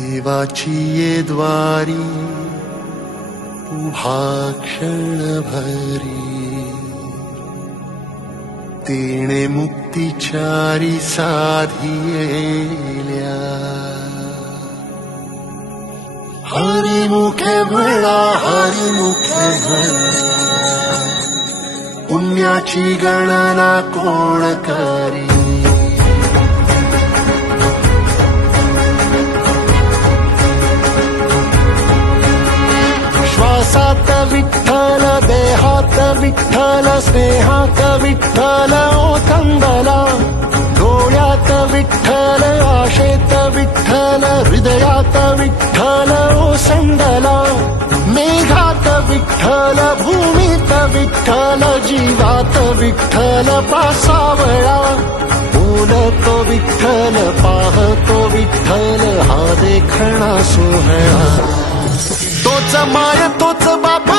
देवाची ये द्वारी उभा क्षणभरी, तेणे मुक्तिचारी साधियेल्या. हरिमुखे म्हणा, हरिमुखे म्हणा, पुण्याची गणना कोण करी. श्वासात विठ्ठल, देहात विठ्ठल, स्नेहात विठ्ठल ओथंबला. डोळ्यात विठ्ठल, आशेत विठ्ठल, हृदयात विठ्ठल ओसंडला. मेघात विठ्ठल, भूमीत विठ्ठल, जीवात विठ्ठल पासावळा. बोलतो विठ्ठल, पाहतो विठ्ठल, हा देखणा सोहळा. तोच माय तोच बाप